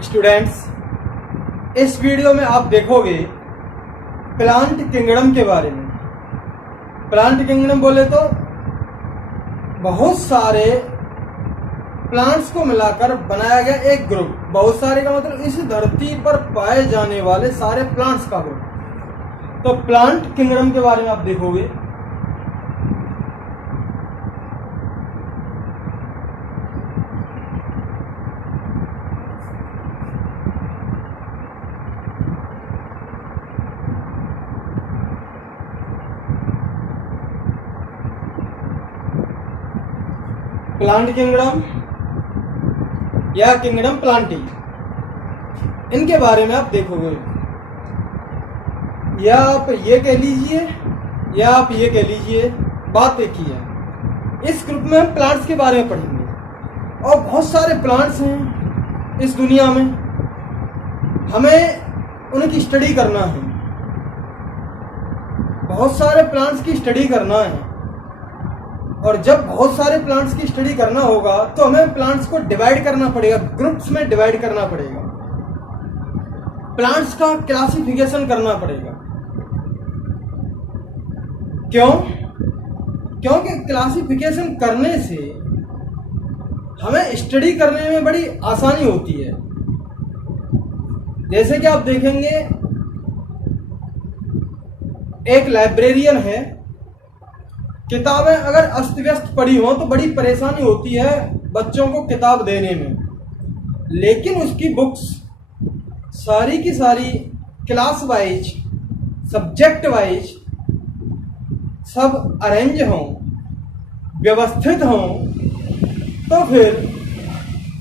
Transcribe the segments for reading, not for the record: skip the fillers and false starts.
Students, इस video में आप देखोगे प्लांट किंगडम के बारे में। प्लांट किंगडम बोले तो बहुत सारे प्लांट्स को मिलाकर बनाया गया एक ग्रुप। बहुत सारे का मतलब इस धरती पर पाए जाने वाले सारे प्लांट्स का ग्रुप। तो प्लांट किंगडम के बारे में आप देखोगे। प्लांट किंगडम या किंगडम प्लांटी, इनके बारे में आप देखोगे। या आप ये कह लीजिए या आप ये कह लीजिए, बात एक ही है। इस ग्रुप में हम प्लांट्स के बारे में पढ़ेंगे और बहुत सारे प्लांट्स हैं इस दुनिया में, हमें उनकी स्टडी करना है। बहुत सारे प्लांट्स की स्टडी करना है और जब बहुत सारे प्लांट्स की स्टडी करना होगा तो हमें प्लांट्स को डिवाइड करना पड़ेगा, ग्रुप्स में डिवाइड करना पड़ेगा, प्लांट्स का क्लासिफिकेशन करना पड़ेगा। क्यों? क्योंकि क्लासिफिकेशन करने से हमें स्टडी करने में बड़ी आसानी होती है। जैसे कि आप देखेंगे, एक लाइब्रेरियन है, किताबें अगर अस्त व्यस्त पड़ी हो तो बड़ी परेशानी होती है बच्चों को किताब देने में, लेकिन उसकी बुक्स सारी की सारी क्लास वाइज, सब्जेक्ट वाइज सब अरेंज हों, व्यवस्थित हों, तो फिर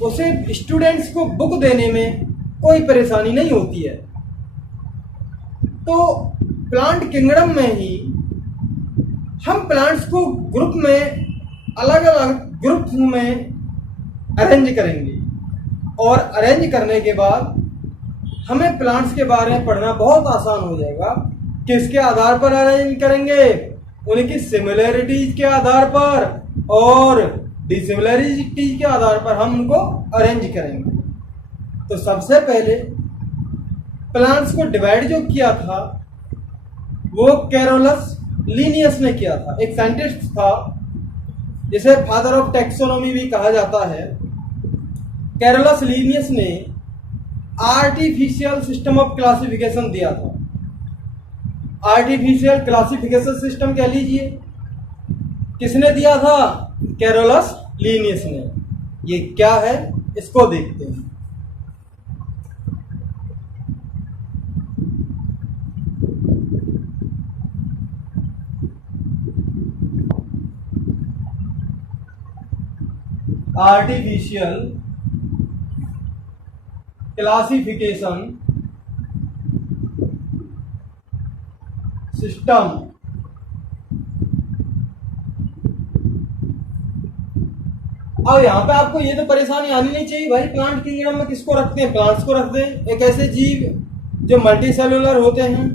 उसे स्टूडेंट्स को बुक देने में कोई परेशानी नहीं होती है। तो प्लांट किंगडम में ही हम प्लांट्स को ग्रुप में, अलग अलग ग्रुप्स में अरेंज करेंगे और अरेंज करने के बाद हमें प्लांट्स के बारे में पढ़ना बहुत आसान हो जाएगा। किसके आधार पर अरेंज करेंगे? उनकी सिमिलरिटीज के आधार पर और डिसिमिलरिटीज के आधार पर हम उनको अरेंज करेंगे। तो सबसे पहले प्लांट्स को डिवाइड जो किया था वो कैरोलस लीनियस ने किया था। एक साइंटिस्ट था जिसे फादर ऑफ टैक्सोनॉमी भी कहा जाता है। कैरोलस लीनियस ने आर्टिफिशियल सिस्टम ऑफ क्लासिफिकेशन दिया था। आर्टिफिशियल क्लासिफिकेशन सिस्टम कह लीजिए, किसने दिया था? कैरोलस लीनियस ने। ये क्या है इसको देखते हैं। Artificial classification system. अब यहां पे आपको ये तो परेशानी आनी नहीं चाहिए भाई, प्लांट किंगडम में किसको रखते हैं? प्लांट्स को रखते हैं। एक ऐसे जीव जो मल्टी सेलुलर होते हैं,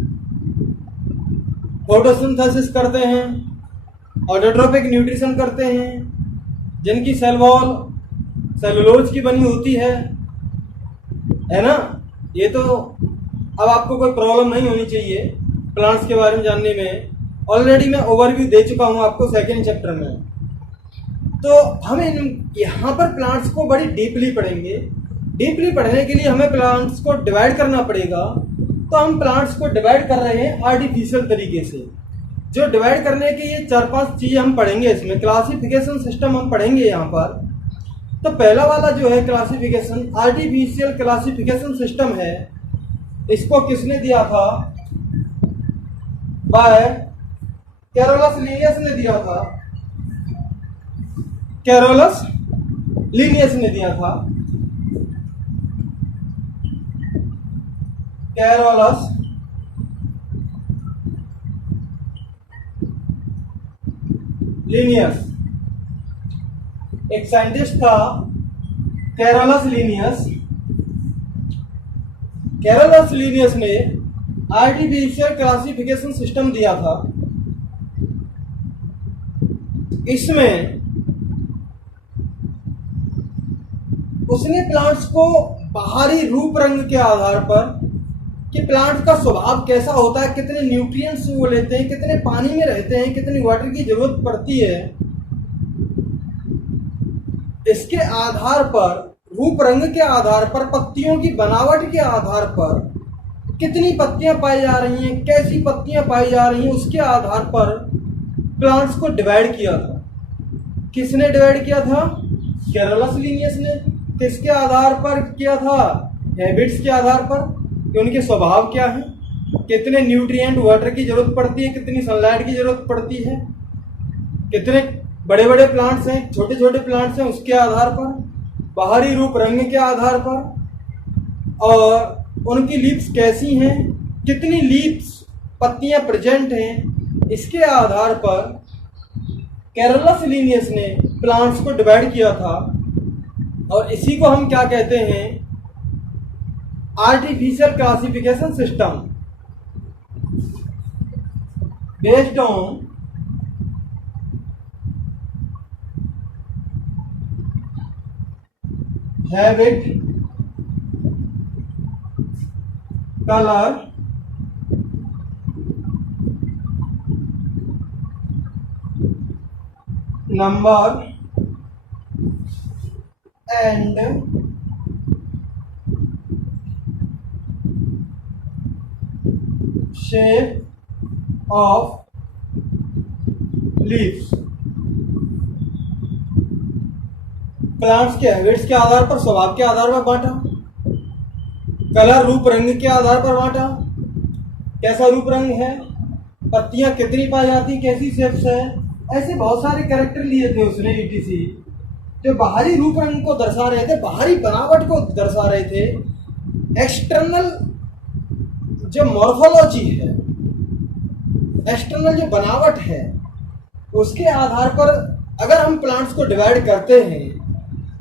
फोटोसिंथेसिस करते हैं, ऑटोट्रोपिक न्यूट्रिशन करते हैं, जिनकी सेल वॉल सेलुलोज की बनी होती है ना। ये तो अब आपको कोई प्रॉब्लम नहीं होनी चाहिए प्लांट्स के बारे में जानने में। ऑलरेडी मैं ओवरव्यू दे चुका हूं आपको सेकेंड चैप्टर में। तो हम यहाँ पर प्लांट्स को बड़ी डीपली पढ़ेंगे। डीपली पढ़ने के लिए हमें प्लांट्स को डिवाइड करना पड़ेगा। तो हम प्लांट्स को डिवाइड कर रहे हैं आर्टिफिशियल तरीके से। जो डिवाइड करने की ये 4-5 चीजें हम पढ़ेंगे, इसमें क्लासिफिकेशन सिस्टम हम पढ़ेंगे यहाँ पर। तो पहला वाला जो है क्लासिफिकेशन, आर्टिफिशियल क्लासिफिकेशन सिस्टम है, इसको किसने दिया था? बाय कैरोलस लीनियस ने दिया था। कैरोलस लीनियस ने दिया था। कैरोलस लीनियस एक साइंटिस्ट था, कैरोलस लीनियस। कैरोलस लीनियस ने आर्टिफिशियल क्लासिफिकेशन सिस्टम दिया था। इसमें उसने प्लांट्स को बाहरी रूप रंग के आधार पर कि प्लांट का स्वभाव कैसा होता है, कितने न्यूट्रिएंट्स वो लेते हैं, कितने पानी में रहते हैं, कितनी वाटर की जरूरत पड़ती है, इसके आधार पर, रूप रंग के आधार पर, पत्तियों की बनावट के आधार पर, कितनी पत्तियां पाई जा रही हैं, कैसी पत्तियां पाई जा रही हैं, उसके आधार पर प्लांट्स को डिवाइड किया था। किसने डिवाइड किया था? कैरोलस लिनियस ने। किसके आधार पर किया था? हैबिट्स के आधार पर कि उनके स्वभाव क्या है, कितने न्यूट्रिएंट वाटर की जरूरत पड़ती है, कितनी सनलाइट की जरूरत पड़ती है, कितने बड़े बड़े प्लांट्स हैं, छोटे छोटे प्लांट्स हैं, उसके आधार पर, बाहरी रूप रंग के आधार पर, और उनकी लीव्स कैसी हैं, कितनी लीव्स पत्तियां प्रेजेंट हैं, इसके आधार पर कैरोलस लिनियस ने प्लांट्स को डिवाइड किया था। और इसी को हम क्या कहते हैं? Artificial classification system based on habit, colour, number and shape of leaves. Plants के हैबिट्स के आधार पर, स्वभाव के आधार पर बांटा, कलर रूप रंग के आधार पर बांटा, कैसा रूप रंग है, पत्तियां कितनी पाई जाती, कैसी शेप्स है, ऐसे बहुत सारे कैरेक्टर लिए थे उसने ईटीसी, जो बाहरी रूप रंग को दर्शा रहे थे, बाहरी बनावट को दर्शा रहे थे। एक्सटर्नल जो मॉर्फोलॉजी है, एक्सटर्नल जो बनावट है, उसके आधार पर अगर हम प्लांट्स को डिवाइड करते हैं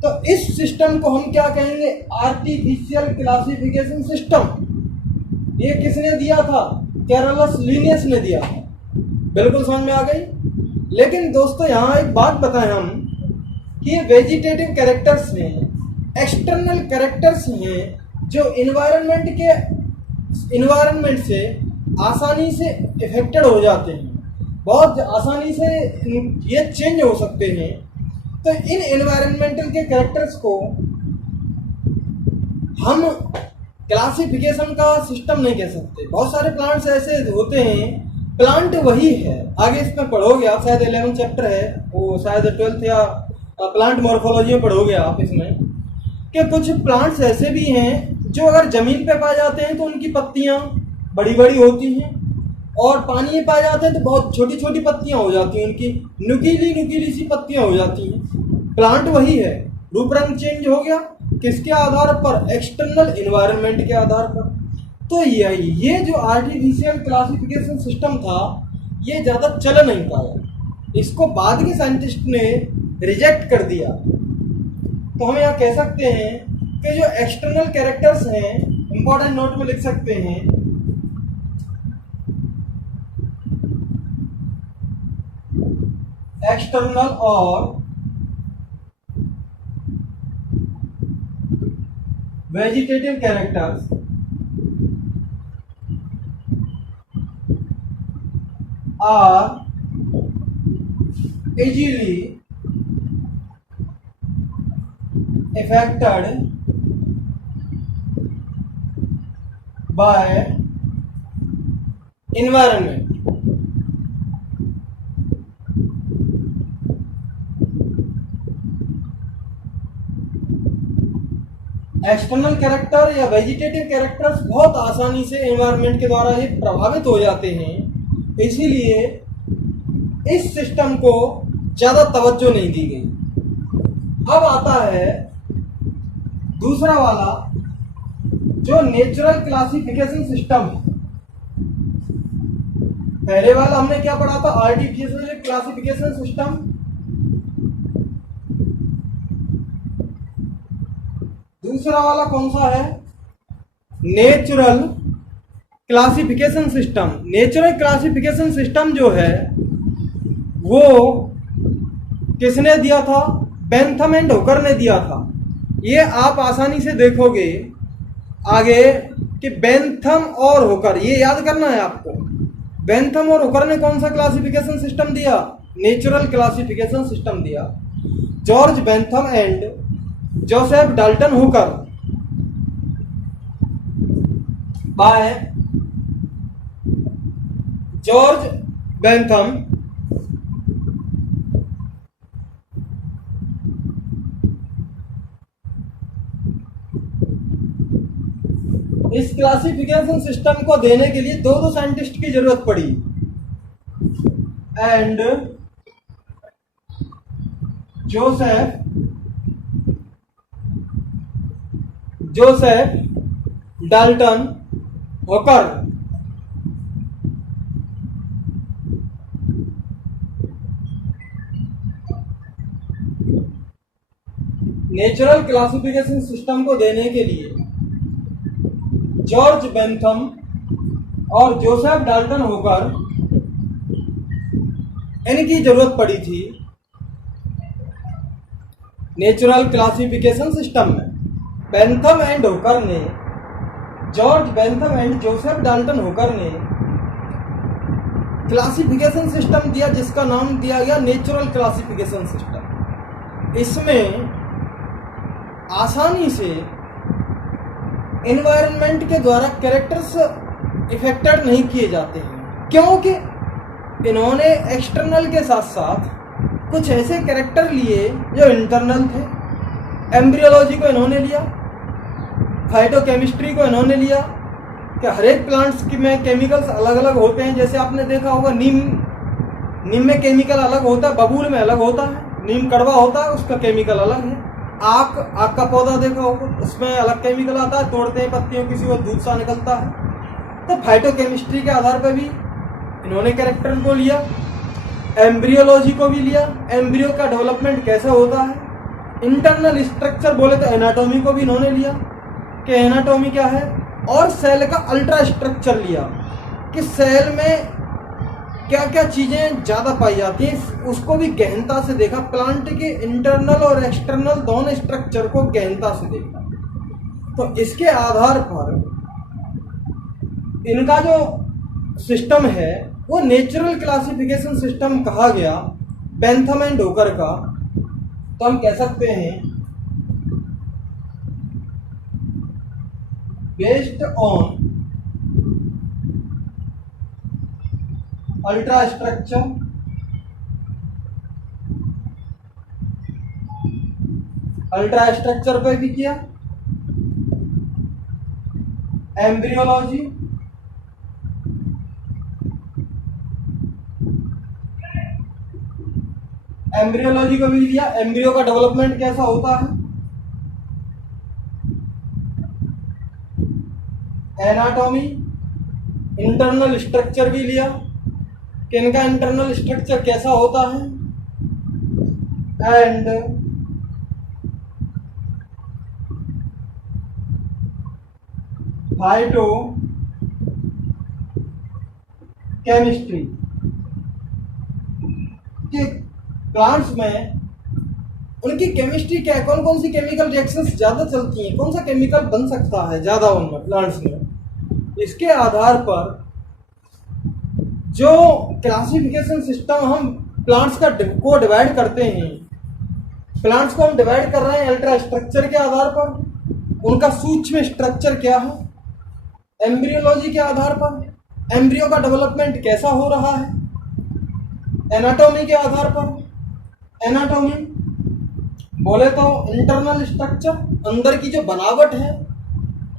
तो इस सिस्टम को हम क्या कहेंगे? Artificial classification system. ये किसने दिया था? कैरोलस लिनियस ने दिया था। बिल्कुल समझ में आ गई। लेकिन दोस्तों यहाँ एक बात बताएं हम कि ये वेजिटेटिव कैरेक्टर्स हैं, एक्सटर्नल कैरेक्टर्स हैं जो इन्वायरमेंट से आसानी से इफेक्टेड हो जाते हैं, बहुत आसानी से ये चेंज हो सकते हैं। तो इन एनवायरमेंटल के कैरेक्टर्स को हम क्लासिफिकेशन का सिस्टम नहीं कह सकते। बहुत सारे प्लांट्स ऐसे होते हैं, प्लांट वही है, आगे इसमें पढ़ोगे आप, शायद 11 चैप्टर है वो, शायद 12th या प्लांट मॉर्फोलॉजी में पढ़ोगे आप इसमें, कि कुछ प्लांट्स ऐसे भी हैं जो अगर जमीन पे पाए जाते हैं तो उनकी पत्तियां बड़ी बड़ी होती हैं, और पानी में पाए जाते हैं तो बहुत छोटी छोटी पत्तियां हो जाती हैं, उनकी नुकीली नुकीली सी पत्तियां हो जाती हैं। प्लांट वही है, रूप रंग चेंज हो गया, किसके आधार पर? एक्सटर्नल एनवायरनमेंट के आधार पर। तो ये जो आर्टिफिशियल क्लासिफिकेशन सिस्टम था, ये ज़्यादा चल नहीं पाया, इसको बाद के साइंटिस्ट ने रिजेक्ट कर दिया। तो हम यहाँ कह सकते हैं कि जो एक्सटर्नल कैरेक्टर्स हैं, इंपॉर्टेंट नोट में लिख सकते हैं, एक्सटर्नल और vegetative characters are easily affected by environment। External character या वेजिटेटिव कैरेक्टर्स बहुत आसानी से एनवायरनमेंट के द्वारा ये प्रभावित हो जाते हैं, इसीलिए इस सिस्टम को ज़्यादा तवज्जो नहीं दी गई। अब आता है दूसरा वाला जो नेचुरल क्लासिफिकेशन सिस्टम है। पहले वाला हमने क्या पढ़ा था? Artificial classification system. दूसरा वाला कौन सा है? Natural classification system. Natural classification system जो है वो किसने दिया था? बेंथम एंड हुकर ने दिया था। ये आप आसानी से देखोगे आगे कि बेंथम और हुकर, ये याद करना है आपको। बेंथम और हुकर ने कौन सा क्लासिफिकेशन सिस्टम दिया? नेचुरल क्लासिफिकेशन सिस्टम दिया। George Bentham and Joseph Dalton Hooker by George Bentham इस क्लासिफिकेशन सिस्टम को देने के लिए दो साइंटिस्ट की जरूरत पड़ी and Joseph Dalton Hooker natural classification system को देने के लिए जॉर्ज बेंथम और जोसेफ डाल्टन हुकर इनकी जरूरत पड़ी थी नेचुरल क्लासिफिकेशन सिस्टम में। बेंथम एंड हुकर ने, George Bentham and Joseph Dalton Hooker ने क्लासिफिकेशन सिस्टम दिया जिसका नाम दिया गया नेचुरल क्लासिफिकेशन सिस्टम। इसमें आसानी से एनवायरनमेंट के द्वारा कैरेक्टर्स इफेक्टेड नहीं किए जाते हैं, क्योंकि इन्होंने एक्सटर्नल के साथ साथ कुछ ऐसे कैरेक्टर लिए जो इंटरनल थे। एम्ब्रियोलॉजी को इन्होंने लिया, फाइटोकेमिस्ट्री को इन्होंने लिया कि हर एक प्लांट्स की में केमिकल्स अलग अलग होते हैं। जैसे आपने देखा होगा नीम में केमिकल अलग होता है, बबूल में अलग होता है। नीम कड़वा होता है, उसका केमिकल अलग है। आक का पौधा देखा होगा, उसमें अलग केमिकल आता है, तोड़ते हैं पत्तियों किसी को दूध सा निकलता है। तो फाइटोकेमिस्ट्री के आधार पर भी इन्होंने कैरेक्टर को लिया। एम्ब्रियोलॉजी को भी लिया, एम्ब्रियो का डेवलपमेंट कैसे होता है। इंटरनल स्ट्रक्चर बोले तो एनाटॉमी को भी इन्होंने लिया कि एनाटॉमी क्या है, और सेल का अल्ट्रा स्ट्रक्चर लिया कि सेल में क्या क्या चीजें ज्यादा पाई जाती हैं, उसको भी गहनता से देखा। प्लांट के इंटरनल और एक्सटर्नल दोनों स्ट्रक्चर को गहनता से देखा। तो इसके आधार पर इनका जो सिस्टम है वो नेचुरल क्लासिफिकेशन सिस्टम कहा गया बेंथम एंड हुकर का। तो हम कह सकते हैं based on ultra structure, ultra structure पे भी किया, एम्ब्रियोलॉजी, एम्ब्रियोलॉजी को भी लिया, एम्ब्रियो का डेवलपमेंट कैसा होता है, एनाटॉमी, इंटरनल स्ट्रक्चर भी लिया कि इनका इंटरनल स्ट्रक्चर कैसा होता है, एंड फाइटो केमिस्ट्री के प्लांट्स में उनकी केमिस्ट्री क्या है, कौन कौन सी केमिकल रिएक्शंस ज्यादा चलती हैं, कौन सा केमिकल बन सकता है ज्यादा उनमें प्लांट्स में। इसके आधार पर जो क्लासिफिकेशन सिस्टम हम प्लांट्स को डिवाइड करते हैं, प्लांट्स को हम डिवाइड कर रहे हैं अल्ट्रा स्ट्रक्चर के आधार पर, उनका सूक्ष्म स्ट्रक्चर क्या है, एम्ब्रियोलॉजी के आधार पर एम्ब्रियो का डेवलपमेंट कैसा हो रहा है, एनाटॉमी के आधार पर, एनाटॉमी बोले तो इंटरनल स्ट्रक्चर, अंदर की जो बनावट है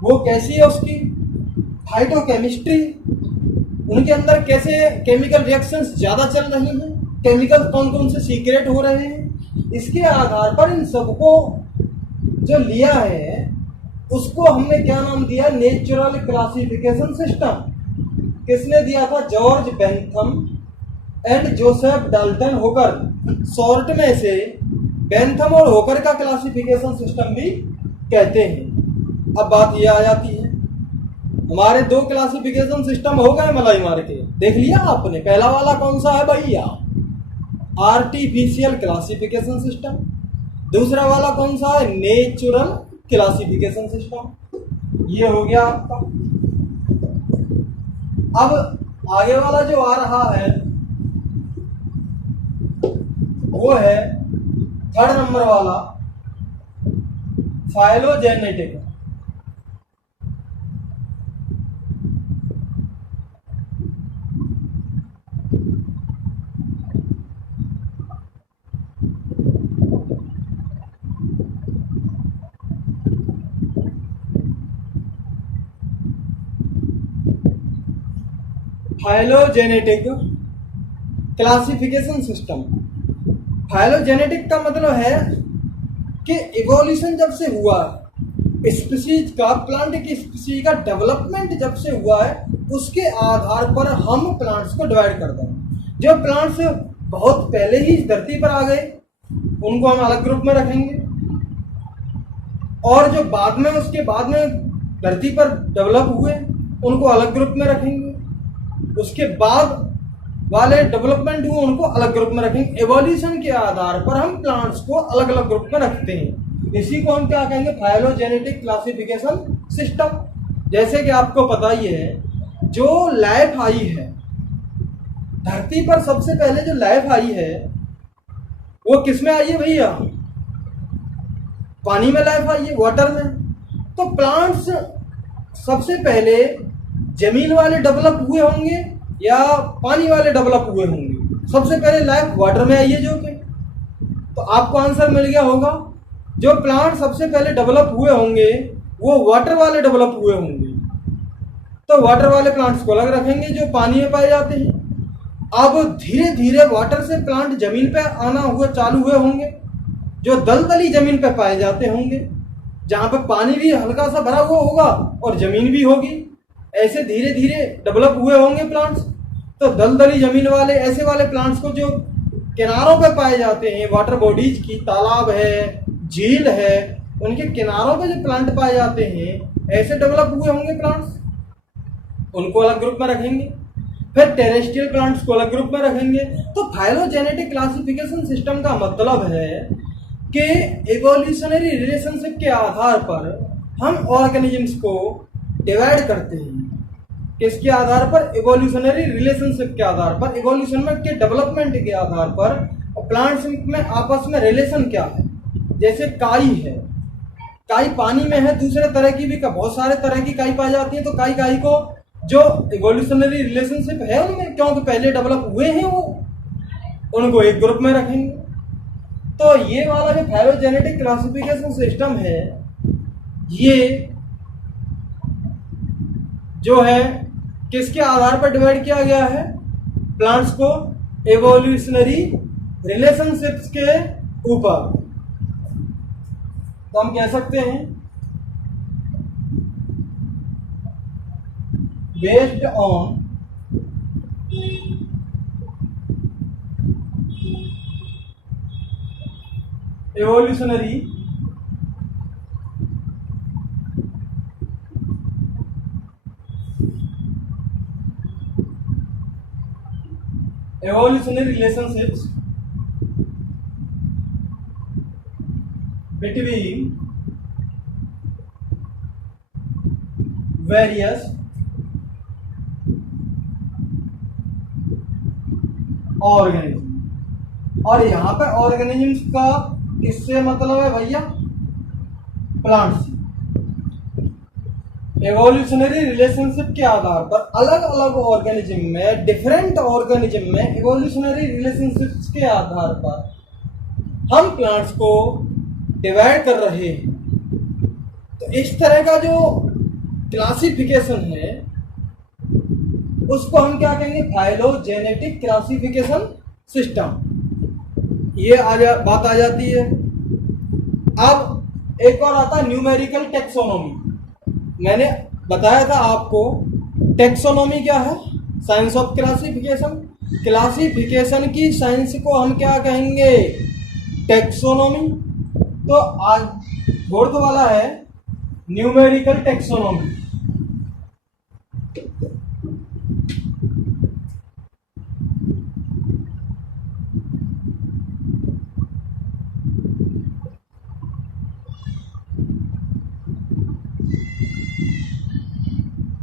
वो कैसी है उसकी, फाइटोकेमिस्ट्री, उनके अंदर कैसे केमिकल रिएक्शंस ज्यादा चल रही हैं, केमिकल कौन कौन से सीक्रेट हो रहे हैं। इसके आधार पर इन सबको जो लिया है उसको हमने क्या नाम दिया, नेचुरल क्लासिफिकेशन सिस्टम। किसने दिया था, George Bentham and Joseph Dalton Hooker. Short में से बेंथम और हुकर का क्लासिफिकेशन सिस्टम भी कहते हैं। अब बात यह आ जाती है, हमारे दो क्लासिफिकेशन सिस्टम हो गए मलाई मार के, देख लिया आपने। पहला वाला कौन सा है भैया, आर्टिफिशियल क्लासिफिकेशन सिस्टम, दूसरा वाला कौन सा है? Natural classification system. ये हो गया आपका। अब आगे वाला जो आ रहा है वो है थर्ड नंबर वाला, phylogenetic. Phylogenetic classification system. Phylogenetic का मतलब है कि इवोल्यूशन जब से हुआ है, स्पीशीज का, प्लांट की स्पीशीज का डेवलपमेंट जब से हुआ है, उसके आधार पर हम प्लांट्स को डिवाइड करते हैं। जो प्लांट्स बहुत पहले ही इस धरती पर आ गए उनको हम अलग ग्रुप में रखेंगे, और जो बाद में, उसके बाद में धरती पर डेवलप हुए उनको अलग ग्रुप में रखेंगे, उसके बाद वाले डेवलपमेंट हुए उनको अलग ग्रुप में रखेंगे। एवोल्यूशन के आधार पर हम प्लांट्स को अलग अलग ग्रुप में रखते हैं। इसी को हम क्या कहेंगे? Phylogenetic classification system. जैसे कि आपको पता ही है, जो लाइफ आई है धरती पर, सबसे पहले जो लाइफ आई है वो किस में आई है भैया? पानी में लाइफ आई है, वाटर में। तो प्लांट्स सबसे पहले जमीन वाले डेवलप हुए होंगे या पानी वाले डेवलप हुए होंगे? सबसे पहले लाइफ वाटर में आई है जो कि, तो आपको आंसर मिल गया होगा। जो प्लांट सबसे पहले डेवलप हुए होंगे वो वाटर वाले डेवलप हुए होंगे, तो वाटर वाले प्लांट्स को अलग रखेंगे जो पानी में पाए जाते हैं। अब धीरे धीरे वाटर से प्लांट जमीन पे आना हुए चालू हुए होंगे, जो दलदली जमीन पे पाए जाते होंगे, जहां पे पानी भी हल्का सा भरा हुआ होगा और जमीन भी होगी। ऐसे धीरे धीरे डेवलप हुए होंगे प्लांट्स। तो दलदली जमीन वाले, ऐसे वाले प्लांट्स को जो किनारों पे पाए जाते हैं, वाटर बॉडीज की, तालाब है, झील है, उनके किनारों पे जो प्लांट पाए जाते हैं, ऐसे डेवलप हुए होंगे प्लांट्स, उनको अलग ग्रुप में रखेंगे। फिर टेरेस्ट्रियल प्लांट्स को अलग ग्रुप में रखेंगे। तो फाइलोजेनेटिक क्लासिफिकेशन सिस्टम का मतलब है कि इवोल्यूशनरी रिलेशनशिप के आधार पर हम ऑर्गेनिजम्स को डिवाइड करते हैं। किसके आधार पर? इवोल्यूशनरी रिलेशनशिप के आधार पर, इवोल्यूशन में के डेवलपमेंट के आधार पर। और प्लांट्स में आपस में रिलेशन क्या है? जैसे काई है, काई पानी में है, दूसरे तरह की भी बहुत सारे तरह की काई पाई जाती है। तो काई काई को जो इवोल्यूशनरी रिलेशनशिप है उनमें, क्योंकि पहले डेवलप हुए हैं वो, उनको एक ग्रुप में रखेंगे। तो ये वाला जो फाइलोजेनेटिक क्लासिफिकेशन सिस्टम है, ये जो है किसके आधार पर डिवाइड किया गया है? प्लांट्स को एवोल्यूशनरी रिलेशनशिप्स के ऊपर। तो हम कह सकते हैं based on evolutionary relationships between various organism. और यहाँ पे ऑर्गेनिजम्स का किससे मतलब है भैया? प्लांट्स। एवोल्यूशनरी रिलेशनशिप के आधार पर अलग अलग ऑर्गेनिज्म में, डिफरेंट ऑर्गेनिज्म में एवोल्यूशनरी रिलेशनशिप्स के आधार पर हम प्लांट्स को डिवाइड कर रहे हैं। तो इस तरह का जो क्लासिफिकेशन है उसको हम क्या कहेंगे? Phylogenetic classification system. ये बात आ जाती है। अब एक और आता है न्यूमेरिकल टेक्सोनोमी। मैंने बताया था आपको, टेक्सोनोमी क्या है? Science of classification. क्लासिफिकेशन की साइंस को हम क्या कहेंगे? टेक्सोनोमी। तो आज फोर्थ वाला है न्यूमेरिकल टेक्सोनोमी।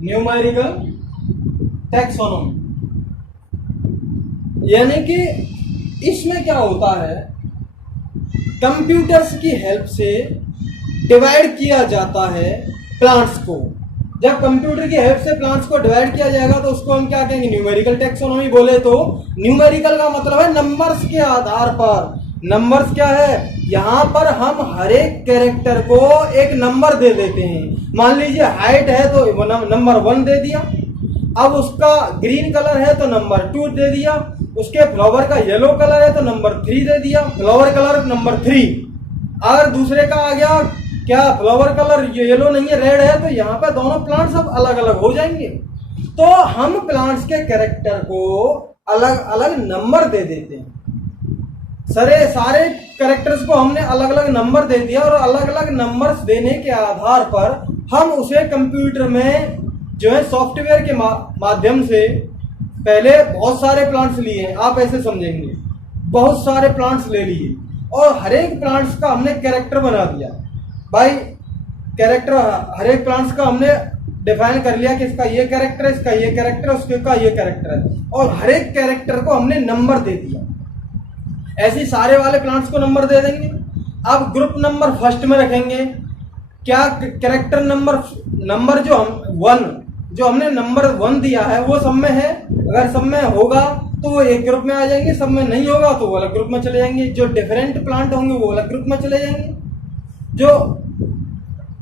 Numerical taxonomy. यानी कि इसमें क्या होता है, कंप्यूटर्स की हेल्प से डिवाइड किया जाता है प्लांट्स को। जब कंप्यूटर की हेल्प से प्लांट्स को डिवाइड किया जाएगा तो उसको हम क्या कहेंगे, न्यूमेरिकल टैक्सोनॉमी। बोले तो न्यूमेरिकल का मतलब है नंबर्स के आधार पर। नंबर्स क्या है, यहाँ पर हम हर एक कैरेक्टर को एक नंबर दे देते हैं। मान लीजिए हाइट है तो नंबर 1 दे दिया, अब उसका ग्रीन कलर है तो नंबर 2 दे दिया, उसके फ्लावर का येलो कलर है तो नंबर 3 दे दिया, फ्लावर कलर नंबर 3। अगर दूसरे का आ गया क्या, फ्लावर कलर येलो नहीं है रेड है, तो यहाँ पे दोनों प्लांट्स अब अलग अलग हो जाएंगे। तो हम प्लांट्स के कैरेक्टर को अलग अलग नंबर दे देते हैं। सारे कैरेक्टर्स को हमने अलग अलग नंबर दे दिया और अलग अलग नंबर्स देने के आधार पर हम उसे कंप्यूटर में जो है सॉफ्टवेयर के माध्यम से, पहले बहुत सारे प्लांट्स लिए हैं, आप ऐसे समझेंगे, बहुत सारे प्लांट्स ले लिए और हर एक प्लांट्स का हमने कैरेक्टर बना दिया। भाई कैरेक्टर हर एक प्लांट्स का हमने डिफाइन कर लिया कि इसका ये कैरेक्टर है, इसका ये कैरेक्टर है, उसका ये कैरेक्टर है, और हर एक कैरेक्टर को हमने नंबर दे दिया। ऐसे सारे वाले प्लांट्स को नंबर दे देंगे। अब ग्रुप नंबर फर्स्ट में रखेंगे, क्या कैरेक्टर नंबर जो हमने नंबर 1 दिया है वो सब में है। अगर सब में होगा तो वो एक ग्रुप में आ जाएंगे, सब में नहीं होगा तो वो अलग ग्रुप में चले जाएंगे। जो डिफरेंट प्लांट होंगे वो अलग ग्रुप में चले जाएंगे। जो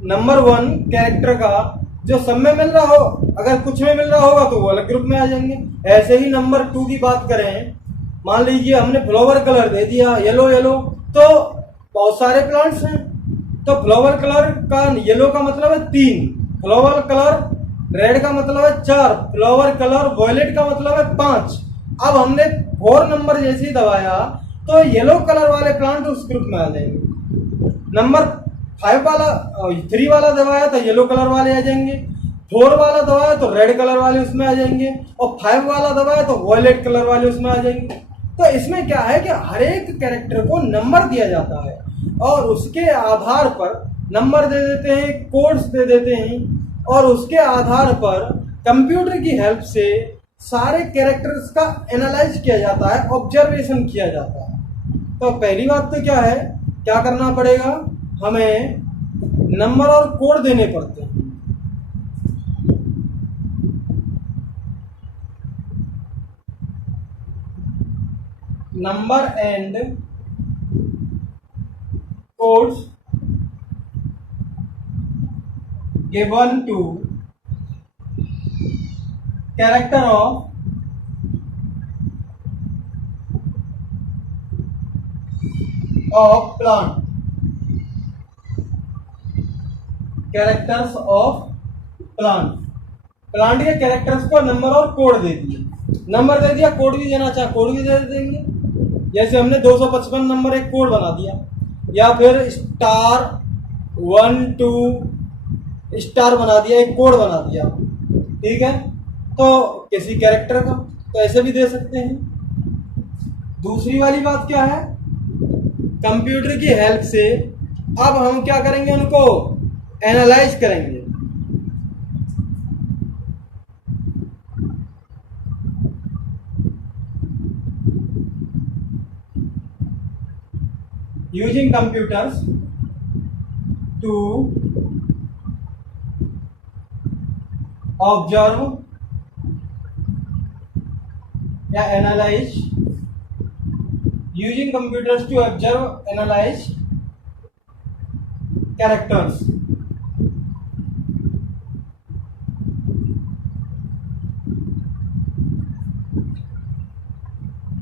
नंबर 1 कैरेक्टर का जो सब में मिल रहा हो, अगर कुछ में मिल रहा होगा तो वो अलग ग्रुप में आ जाएंगे। ऐसे ही नंबर 2 की बात करें, मान लीजिए हमने फ्लावर कलर दे दिया येलो, तो बहुत सारे प्लांट्स हैं, तो फ्लावर कलर का येलो का मतलब है 3, फ्लावर कलर रेड का मतलब है 4, फ्लावर कलर वॉयलेट का मतलब है 5। अब हमने 4 नंबर जैसे ही दबाया तो येलो कलर वाले प्लांट उस ग्रुप में आ जाएंगे। नंबर 3 वाला दबाया तो येलो कलर वाले आ जाएंगे, 4 वाला दबाया तो रेड कलर वाले उसमें आ जाएंगे, और 5 वाला दबाया तो वॉयलेट कलर वाले उसमें आ जाएंगे। तो इसमें क्या है कि हर एक कैरेक्टर को नंबर दिया जाता है और उसके आधार पर नंबर दे देते हैं, कोड्स दे देते हैं, और उसके आधार पर कंप्यूटर की हेल्प से सारे कैरेक्टर्स का एनालाइज किया जाता है, ऑब्जर्वेशन किया जाता है। तो पहली बात तो क्या है, क्या करना पड़ेगा, हमें नंबर और कोड देने पड़ते हैं। Number and codes given to character of plant, characters of plant के कैरेक्टर्स को नंबर और कोड दे दिए। नंबर दे दिया, कोड भी देना चाहे कोड भी दे देंगे। जैसे हमने 255 नंबर एक कोड बना दिया, या फिर *1 2 बना दिया, एक कोड बना दिया, ठीक है। तो किसी कैरेक्टर का तो ऐसे भी दे सकते हैं। दूसरी वाली बात क्या है, कंप्यूटर की हेल्प से अब हम क्या करेंगे, उनको एनालाइज करेंगे। यूजिंग कंप्यूटर्स टू ऑब्जर्व या analyse, using computers to observe analyse characters.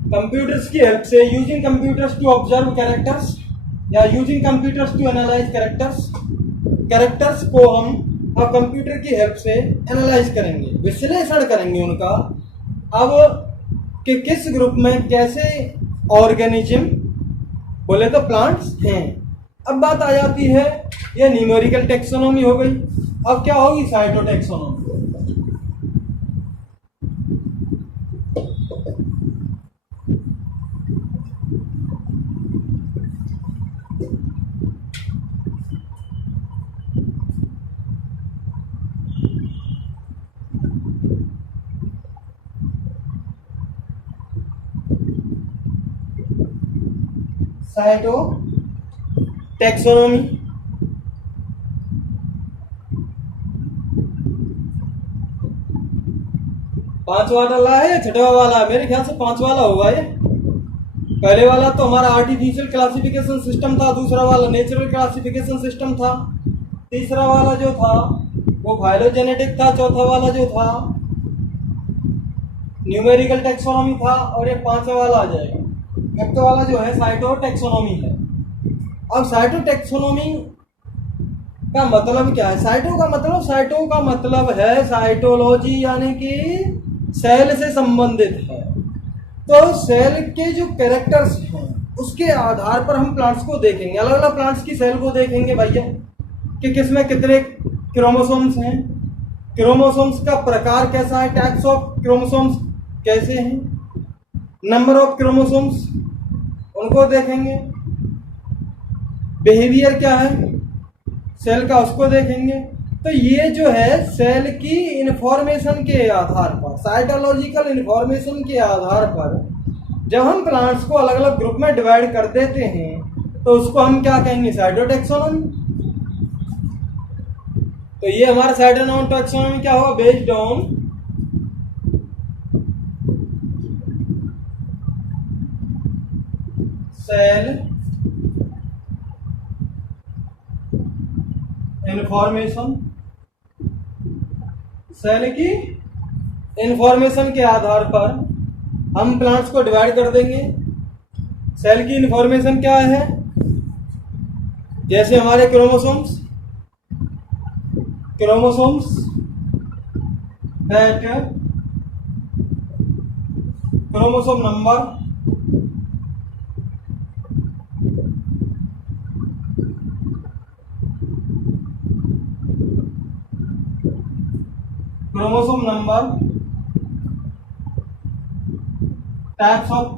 Computers की हेल्प से, using computers to observe characters या using computers to analyse characters. Characters को हम अब कंप्यूटर की हेल्प से एनालाइज करेंगे, विश्लेषण करेंगे उनका, अब कि किस ग्रुप में कैसे ऑर्गेनिज्म, बोले तो प्लांट्स हैं। अब बात आ जाती है, ये न्यूमेरिकल टैक्सोनॉमी हो गई, अब क्या होगी, साइटोटैक्सोनॉमी। Cyto taxonomy. पांचवा वाला है या छठवा वाला है? मेरे ख्याल से पांचवा वाला होगा ये। पहले वाला तो हमारा आर्टिफिशियल क्लासिफिकेशन सिस्टम था, दूसरा वाला नेचुरल क्लासिफिकेशन सिस्टम था, तीसरा वाला जो था वो फाइलोजेनेटिक था, चौथा वाला जो था न्यूमेरिकल टैक्सोनॉमी था, और ये पांचवा वाला आ जाएगा। फिफ्थ वाला जो है साइटो टैक्सोनॉमी है। अब साइटो टैक्सोनॉमी का मतलब क्या है? साइटो का मतलब है साइटोलॉजी, यानी कि सेल से संबंधित है। तो सेल के जो कैरेक्टर्स हैं उसके आधार पर हम प्लांट्स को देखेंगे, अलग अलग प्लांट्स की सेल को देखेंगे भैया, कि किसमें कितने क्रोमोसोम्स हैं, क्रोमोसोम्स का प्रकार कैसा है, टाइप्स ऑफ क्रोमोसोम्स कैसे हैं, नंबर ऑफ क्रोमोसोम्स उनको देखेंगे, बिहेवियर क्या है सेल का उसको देखेंगे। तो ये जो है सेल की इंफॉर्मेशन के आधार पर, साइटोलॉजिकल इंफॉर्मेशन के आधार पर जब हम प्लांट्स को अलग अलग ग्रुप में डिवाइड कर देते हैं तो उसको हम क्या कहेंगे? साइटोटैक्सोनॉमी। तो ये हमारा साइटोटैक्सोनॉमी क्या होगा? Based on cell information, cell की इंफॉर्मेशन के आधार पर हम प्लांट्स को डिवाइड कर देंगे। सेल की इंफॉर्मेशन क्या है? जैसे हमारे chromosomes that chromosome number, types of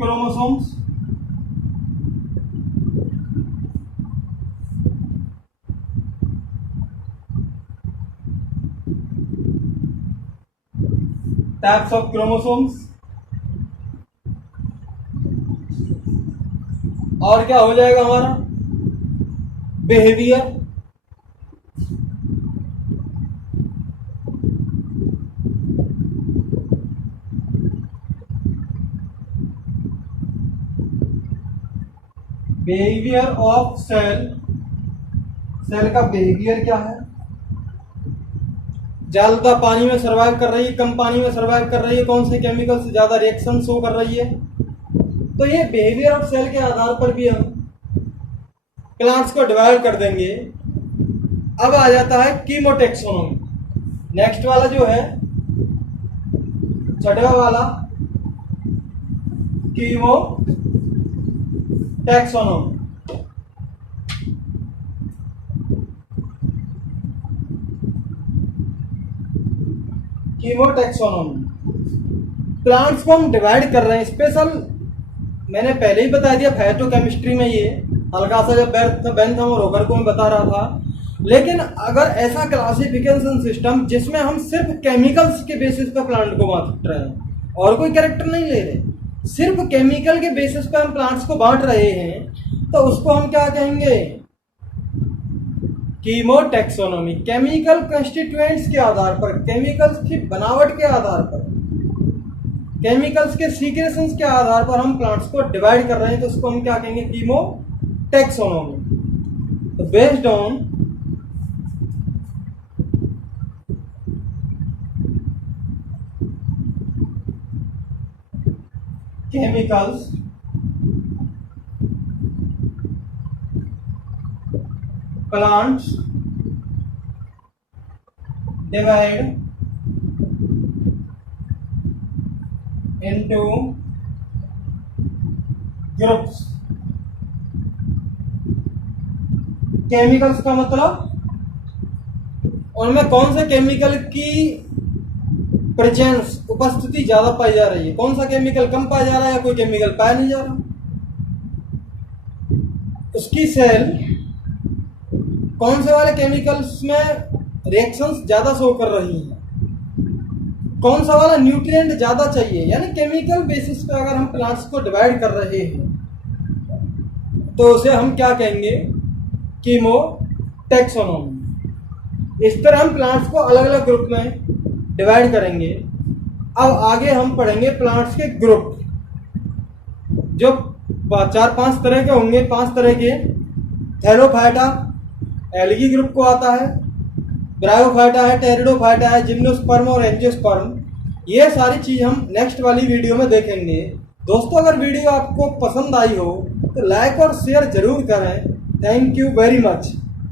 chromosomes, और क्या हो जाएगा हमारा? बिहेवियर, ऑफ सेल, सेल का बिहेवियर क्या है, ज्यादा पानी में सर्वाइव कर रही है, कम पानी में सर्वाइव कर रही है, कौन से केमिकल से ज्यादा रिएक्शन शो कर रही है। तो ये बिहेवियर ऑफ सेल के आधार पर भी हम प्लांट्स को डिवाइड कर देंगे। अब आ जाता है कीमोटैक्सोनॉमी। नेक्स्ट वाला जो है छठवा वाला कीमोटैक्सोनॉमी। प्लांट्स को हम डिवाइड कर रहे हैं स्पेशल, मैंने पहले ही बता दिया फाइटोकेमिस्ट्री में ये हल्का सा जब बेंथम और होकर को मैं बता रहा था। लेकिन अगर ऐसा क्लासिफिकेशन सिस्टम जिसमें हम सिर्फ केमिकल्स के बेसिस पर प्लांट को बांट रहे हैं और कोई कैरेक्टर नहीं ले रहे, सिर्फ केमिकल के बेसिस पर हम प्लांट्स को बांट रहे हैं, तो उसको हम क्या कहेंगे? कीमोटैक्सोनॉमी। केमिकल कंस्टिट्यूएंट्स के आधार पर, केमिकल्स की बनावट के आधार पर, केमिकल्स के सीक्रेशंस के आधार पर हम प्लांट्स को डिवाइड कर रहे हैं, तो उसको हम क्या कहेंगे? कीमोटैक्सोनॉमी। तो based on chemicals, plants divide into groups। Chemicals का मतलब उनमें कौन से केमिकल की प्रेजेंस, उपस्थिति ज्यादा पाई जा रही है, कौन सा केमिकल कम पाया जा रहा है या कोई केमिकल पाया नहीं जा रहा, उसकी सेल कौन से वाले केमिकल्स में रिएक्शंस ज्यादा शो कर रही हैं, कौन सा वाला न्यूट्रिएंट ज्यादा चाहिए। यानी केमिकल बेसिस पे अगर हम प्लांट्स को डिवाइड कर रहे हैं तो उसे हम क्या कहेंगे, कीमोटैक्सोनॉमी। इस तरह हम प्लांट्स को अलग अलग ग्रुप में डिवाइड करेंगे। अब आगे हम पढ़ेंगे प्लांट्स के ग्रुप, जो 4-5 तरह के होंगे, 5 तरह के। थैलोफाइटा एल्गी ग्रुप को आता है, ब्रायोफाइटा है, टेरिडोफाइटा है, जिम्नोस्पर्म और एंजियोस्पर्म। ये सारी चीज हम नेक्स्ट वाली वीडियो में देखेंगे। दोस्तों, अगर वीडियो आपको पसंद आई हो तो लाइक और शेयर जरूर करें। Thank you very much.